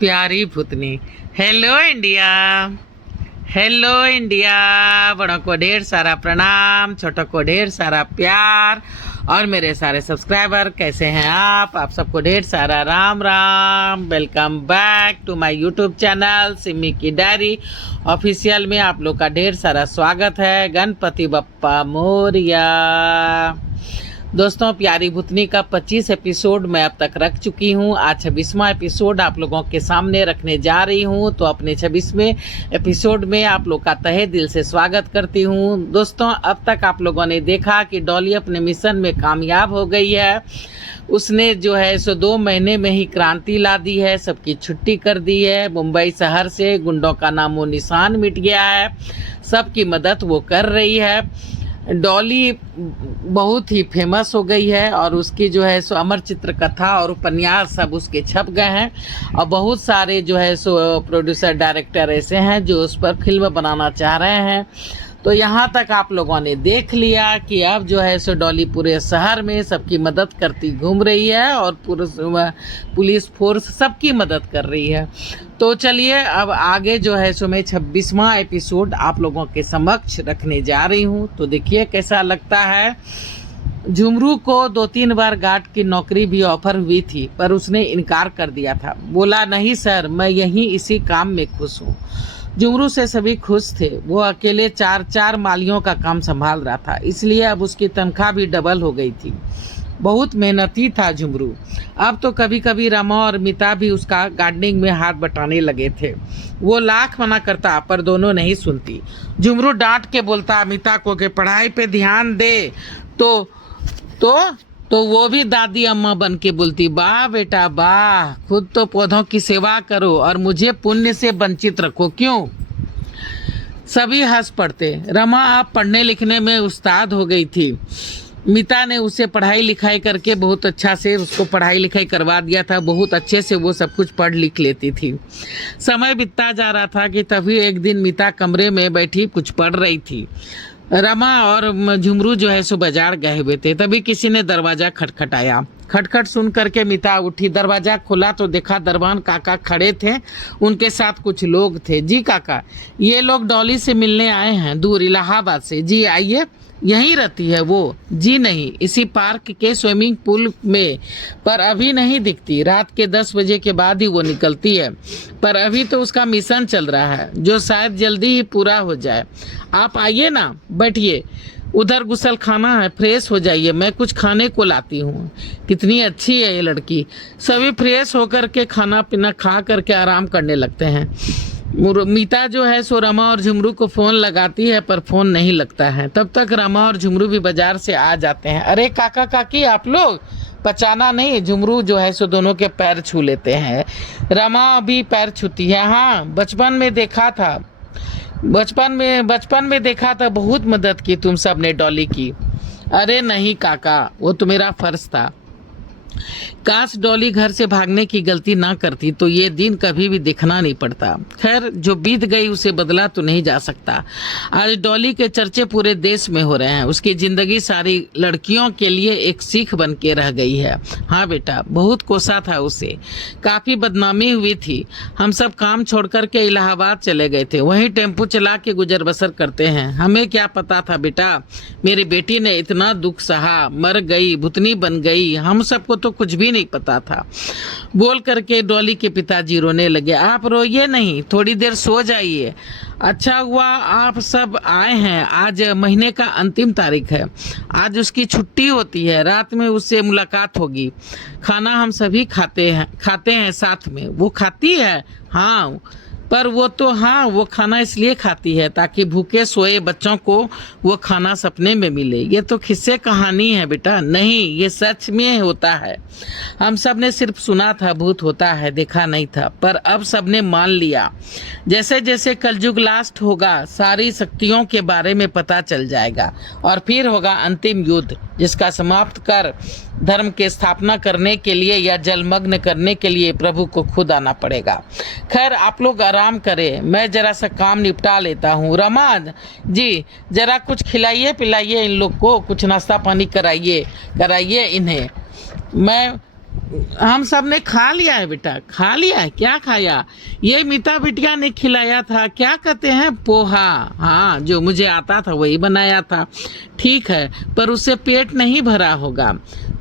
प्यारी भूतनी। Hello India, hello India. बड़ों को ढेर सारा प्रणाम, छोटों को ढेर सारा प्यार। और मेरे सारे सब्सक्राइबर कैसे हैं आप सबको ढेर सारा Ram Ram. Welcome back to my YouTube channel Simi की डायरी ऑफिशियल में आप लोग का ढेर सारा स्वागत है। गणपति बप्पा मोरिया। दोस्तों, प्यारी भूतनी का 25 एपिसोड मैं अब तक रख चुकी हूँ। आज 26वां एपिसोड आप लोगों के सामने रखने जा रही हूँ। तो अपने 26वें एपिसोड में आप लोग का तहे दिल से स्वागत करती हूँ। दोस्तों, अब तक आप लोगों ने देखा कि डॉली अपने मिशन में कामयाब हो गई है। उसने जो है सो 2 महीने में ही क्रांति ला दी है, सबकी छुट्टी कर दी है। मुंबई शहर से गुंडों का नामो निशान मिट गया है। सबकी मदद वो कर रही है। डॉली बहुत ही फेमस हो गई है और उसकी जो है सो अमर चित्र कथा और उपन्यास सब उसके छप गए हैं। और बहुत सारे जो है सो प्रोड्यूसर डायरेक्टर ऐसे हैं जो उस पर फिल्म बनाना चाह रहे हैं। तो यहाँ तक आप लोगों ने देख लिया कि अब जो है सो डॉली पूरे शहर में सबकी मदद करती घूम रही है और पुलिस फोर्स सबकी मदद कर रही है। तो चलिए अब आगे जो है सो मैं 26वां एपिसोड आप लोगों के समक्ष रखने जा रही हूँ। तो देखिए कैसा लगता है। झुमरू को 2-3 बार गार्ड की नौकरी भी ऑफर हुई थी, पर उसने इनकार कर दिया था। बोला, नहीं सर, मैं यहीं इसी काम में खुश हूँ। झुमरू से सभी खुश थे। वो अकेले 4 मालियों का काम संभाल रहा था, इसलिए अब उसकी तनख्वाह भी डबल हो गई थी। बहुत मेहनती था झुमरू। अब तो कभी कभी रमा और मिता भी उसका गार्डनिंग में हाथ बटाने लगे थे। वो लाख मना करता पर दोनों नहीं सुनती। झुमरू डांट के बोलता मिता को कि पढ़ाई पे ध्यान दे तो वो भी दादी अम्मा बन के बोलती, वाह बेटा वाह, खुद तो पौधों की सेवा करो और मुझे पुण्य से वंचित रखो। क्यों? सभी हंस पड़ते। रमा अब पढ़ने लिखने में उस्ताद हो गई थी। मिता ने उसे पढ़ाई लिखाई करके बहुत अच्छा से उसको पढ़ाई लिखाई करवा दिया था। बहुत अच्छे से वो सब कुछ पढ़ लिख लेती थी। समय बीतता जा रहा था कि तभी एक दिन मिता कमरे में बैठी कुछ पढ़ रही थी। रमा और झुमरू जो है सो बाजार गए हुए थे। तभी किसी ने दरवाजा खटखटाया। खटखट सुन करके मिता उठी। दरवाजा खुला तो देखा दरबान काका खड़े थे। उनके साथ कुछ लोग थे। जी काका, ये लोग डॉली से मिलने आए हैं, दूर इलाहाबाद से। जी आइए। यहीं रहती है वो? जी नहीं, इसी पार्क के स्विमिंग पूल में, पर अभी नहीं दिखती। रात के 10 बजे के बाद ही वो निकलती है, पर अभी तो उसका मिशन चल रहा है जो शायद जल्दी ही पूरा हो जाए। आप आइए ना, बैठिए। उधर गुसल खाना है, फ्रेश हो जाइए, मैं कुछ खाने को लाती हूँ। कितनी अच्छी है ये लड़की। सभी फ्रेश होकर के खाना पीना खा करके आराम करने लगते हैं। मीता जो है सो रमा और झुमरू को फ़ोन लगाती है, पर फ़ोन नहीं लगता है। तब तक रमा और झुमरू भी बाजार से आ जाते हैं। अरे काका काकी, आप लोग पहचाना नहीं? झुमरू जो है सो दोनों के पैर छू लेते हैं। रमा भी पैर छूती है। हाँ, बचपन में देखा था, बहुत मदद की तुम सब ने डॉली की। अरे नहीं काका, वो तो मेरा फर्ज था। काश डॉली घर से भागने की गलती ना करती तो ये दिन कभी भी दिखना नहीं पड़ता। खैर, जो बीत गई उसे बदला तो नहीं जा सकता। आज डॉली के चर्चे पूरे देश में हो रहे हैं। उसकी जिंदगी सारी लड़कियों के लिए एक सीख बन के रह गई है। हाँ बेटा, बहुत कोसा था उसे, काफी बदनामी हुई थी। हम सब काम छोड़ करके इलाहाबाद चले गए थे, वहीं टेम्पो चला के गुजर बसर करते हैं। हमें क्या पता था बेटा, मेरी बेटी ने इतना दुख सहा, मर गई, भूतनी बन गई। हम सबको तो कुछ भी नहीं पता था। बोल करके डॉली के पिताजी रोने लगे। आप रोइए नहीं, थोड़ी देर सो जाइए। अच्छा हुआ आप सब आए हैं। आज महीने का अंतिम तारीख है। आज उसकी छुट्टी होती है। रात में उससे मुलाकात होगी। खाना हम सभी खाते हैं साथ में। वो खाती है? हाँ, पर वो खाना इसलिए खाती है ताकि भूखे सोए बच्चों को वो खाना सपने में मिले। ये तो किस्से कहानी है बेटा, नहीं ये सच में होता है। हम सब ने सिर्फ सुना था भूत होता है, देखा नहीं था, पर अब सब ने मान लिया। जैसे जैसे कलयुग लास्ट होगा, सारी शक्तियों के बारे में पता चल जाएगा और फिर होगा अंतिम युद्ध, जिसका समाप्त कर धर्म के स्थापना करने के लिए या जलमग्न करने के लिए प्रभु को खुद आना पड़ेगा। खैर, आप लोग आराम करें, मैं जरा सा काम निपटा लेता हूँ। रमा जी, जरा कुछ खिलाइए पिलाइए इन लोग को, कुछ नाश्ता पानी कराइए इन्हें। मैं हम सब ने खा लिया है बेटा, खा लिया है। क्या खाया? ये मीता बिटिया ने खिलाया था, क्या कहते हैं, पोहा। हाँ, जो मुझे आता था वही बनाया था। ठीक है, पर उससे पेट नहीं भरा होगा।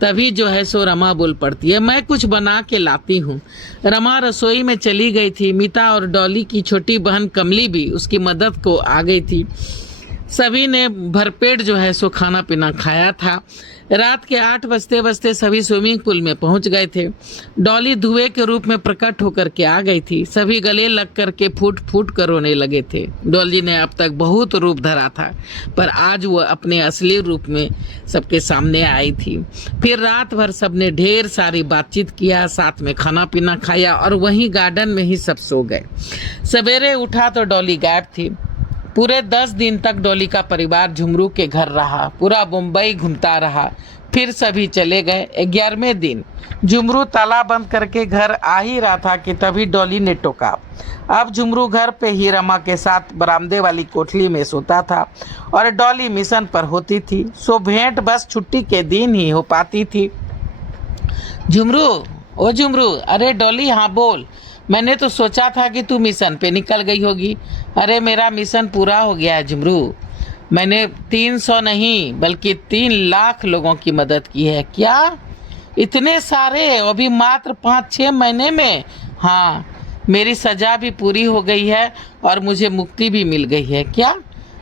तभी जो है सो रमा बोल पड़ती है, मैं कुछ बना के लाती हूँ। रमा रसोई में चली गई थी। मीता और डॉली की छोटी बहन कमली भी उसकी मदद को आ गई थी। सभी ने भरपेट जो है सो खाना पीना खाया था। रात के 8 बजते बजते सभी स्विमिंग पूल में पहुंच गए थे। डॉली धुएं के रूप में प्रकट होकर के आ गई थी। सभी गले लग कर के फूट फूट कर रोने लगे थे। डॉली ने अब तक बहुत रूप धरा था, पर आज वो अपने असली रूप में सबके सामने आई थी। फिर रात भर सबने ढेर सारी बातचीत किया, साथ में खाना पीना खाया और वहीं गार्डन में ही सब सो गए। सवेरे उठा तो डॉली गायब थी। पूरे 10 दिन तक डॉली का परिवार झुमरू के घर रहा, पूरा मुंबई घूमता रहा। फिर सभी चले गए। 11वें दिन झुमरू ताला बंद करके घर आ ही रहा था कि तभी डॉली ने टोका। अब झुमरू घर पे ही रमा के साथ बरामदे वाली कोठली में सोता था और डॉली मिशन पर होती थी, सो भेंट बस छुट्टी के दिन ही हो पाती थी। झुमरू, ओ झुमरू, अरे डॉली, हाँ बोल। मैंने तो सोचा था कि तू मिशन पे निकल गई होगी। अरे मेरा मिशन पूरा हो गया है झुमरू। मैंने 300 नहीं बल्कि 3 लाख लोगों की मदद की है। क्या? इतने सारे? अभी मात्र 5-6 महीने में? हाँ, मेरी सजा भी पूरी हो गई है और मुझे मुक्ति भी मिल गई है। क्या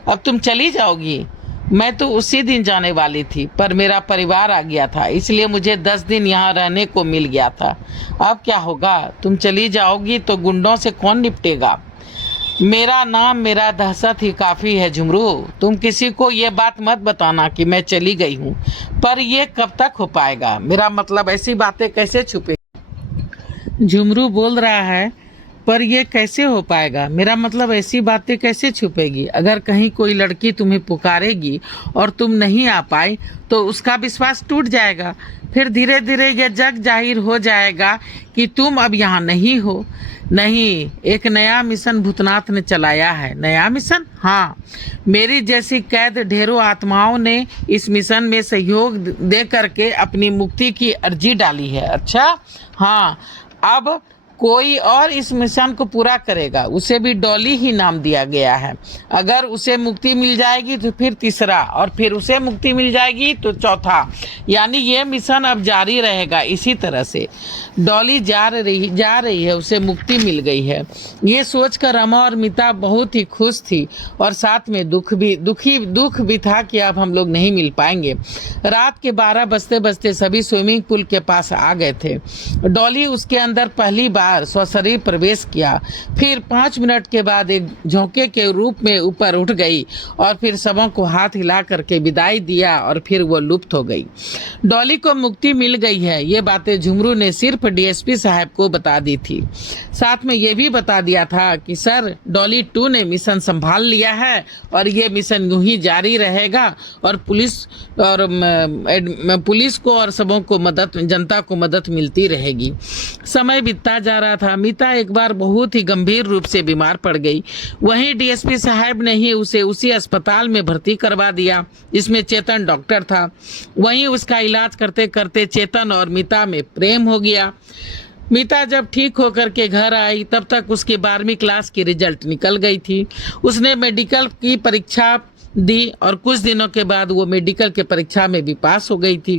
अब तुम चली जाओगी? मैं तो उसी दिन जाने वाली थी, पर मेरा परिवार आ गया था, इसलिए मुझे 10 दिन यहाँ रहने को मिल गया था। अब क्या होगा? तुम चली जाओगी तो गुंडों से कौन निपटेगा? मेरा नाम, मेरा दहशत ही काफ़ी है झुमरू। तुम किसी को ये बात मत बताना कि मैं चली गई हूँ। पर ये कब तक हो पाएगा? मेरा मतलब ऐसी बातें कैसे छुपे? झुमरू बोल रहा है, पर ये कैसे हो पाएगा? मेरा मतलब ऐसी बातें कैसे छुपेगी? अगर कहीं कोई लड़की तुम्हें पुकारेगी और तुम नहीं आ पाए तो उसका विश्वास टूट जाएगा। फिर धीरे धीरे ये जग जाहिर हो जाएगा कि तुम अब यहाँ नहीं हो। नहीं, एक नया मिशन भूतनाथ ने चलाया है। नया मिशन? हाँ, मेरी जैसी कैद ढेरों आत्माओं ने इस मिशन में सहयोग दे करके अपनी मुक्ति की अर्जी डाली है। अच्छा, हाँ, अब कोई और इस मिशन को पूरा करेगा, उसे भी डॉली ही नाम दिया गया है। अगर उसे मुक्ति मिल जाएगी तो फिर तीसरा, और फिर उसे मुक्ति मिल जाएगी तो चौथा, यानी ये मिशन अब जारी रहेगा इसी तरह से। डॉली जा रही है, उसे मुक्ति मिल गई है। ये सोचकर रमा और मीता बहुत ही खुश थी और साथ में दुख भी था कि अब हम लोग नहीं मिल पाएंगे। रात के 12 बजते बजते सभी स्विमिंग पूल के पास आ गए थे। डॉली उसके अंदर पहली बार स्वशरीर प्रवेश किया। फिर 5 मिनट के बाद एक झोंके के रूप में ऊपर उठ गई और फिर सबों को हाथ हिला करके विदाई दिया और फिर वो लुप्त हो गई। डॉली को मुक्ति मिल गई है, ये बातें झुमरू ने सिर्फ डीएसपी साहब को बता दी थी। साथ में ये भी बता दिया था कि सर, डॉली 2 ने मिशन संभाल लिया है और ये मिशन यूं ही जारी रहेगा और पुलिस को और सबों को मदद, जनता को मदद मिलती रहेगी। समय बीतता जा रहा था। मीता एक बार बहुत ही गंभीर रूप से बीमार पड़ गई। वहीं डीएसपी साहब ने ही उसे उसी अस्पताल में भर्ती करवा दिया जिसमें चेतन डॉक्टर था। वहीं उसका इलाज करते करते चेतन और मीता में प्रेम हो गया। मीता जब ठीक होकर के घर आई तब तक उसकी 12वीं क्लास की रिजल्ट निकल गई थी। उसने मेडिकल की परीक्षा दी और कुछ दिनों के बाद वो मेडिकल के परीक्षा में भी पास हो गई थी।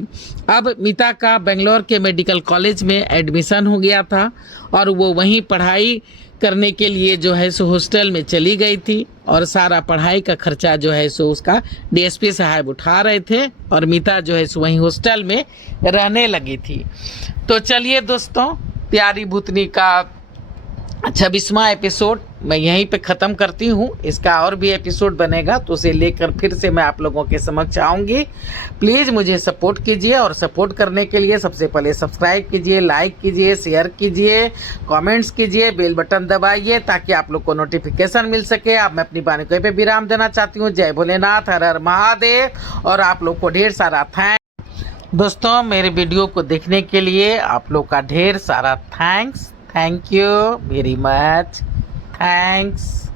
अब मीता का बेंगलोर के मेडिकल कॉलेज में एडमिशन हो गया था और वो वहीं पढ़ाई करने के लिए जो है सो हॉस्टल में चली गई थी और सारा पढ़ाई का खर्चा जो है सो उसका डीएसपी साहब उठा रहे थे और मीता जो है सो वहीं हॉस्टल में रहने लगी थी। तो चलिए दोस्तों, प्यारी भूतनी का 26वां एपिसोड मैं यहीं पे ख़त्म करती हूँ। इसका और भी एपिसोड बनेगा तो उसे लेकर फिर से मैं आप लोगों के समक्ष आऊँगी। प्लीज़ मुझे सपोर्ट कीजिए और सपोर्ट करने के लिए सबसे पहले सब्सक्राइब कीजिए, लाइक कीजिए, शेयर कीजिए, कमेंट्स कीजिए, बेल बटन दबाइए ताकि आप लोग को नोटिफिकेशन मिल सके। अब मैं अपनी वाणी को यहीं पे विराम देना चाहती हूँ। जय भोलेनाथ, हर हर महादेव और आप लोग को ढेर सारा थैंक्स। दोस्तों, मेरे वीडियो को देखने के लिए आप लोग का ढेर सारा thanks. Thank you very much. Thanks.